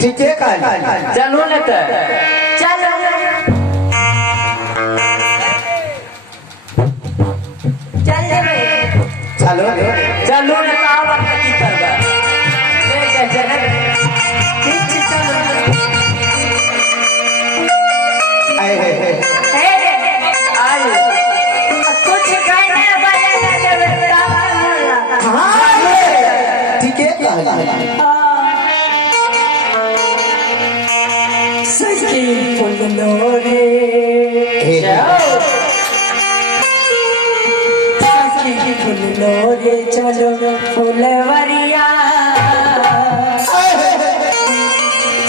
ठीक है चलो न त चलो चल रे चलो चलो न त आवा की करबा ले जा जनक ठीक चलो आए आई कुछ कहने वाले न देवे हाँ ठीक है सखी फुल्लो रे सखी फुल्लो रे चलो फुलवरिया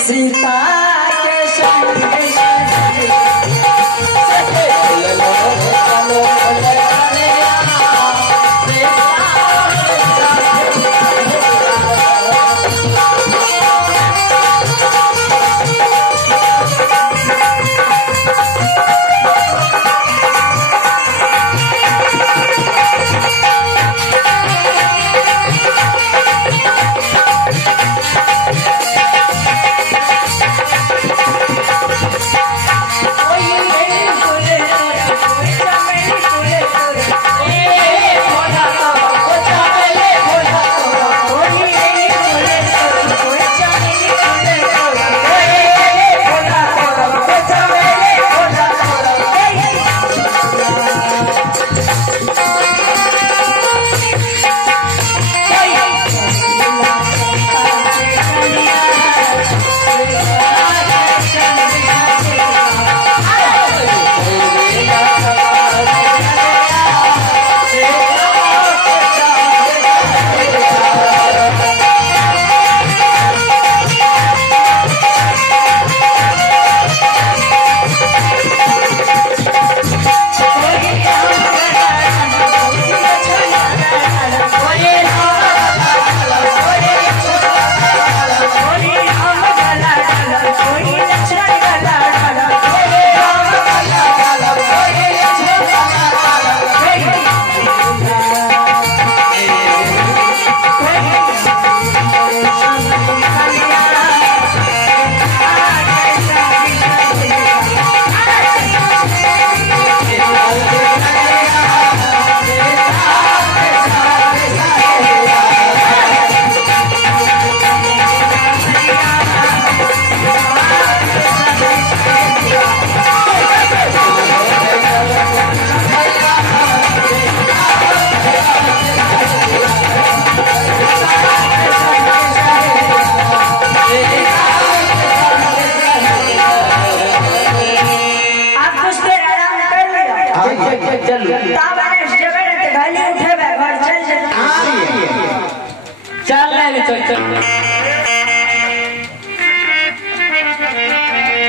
सीता के संग चलू तावाने जगह ते गाली उठे बे घर चल हाँ चल ले चल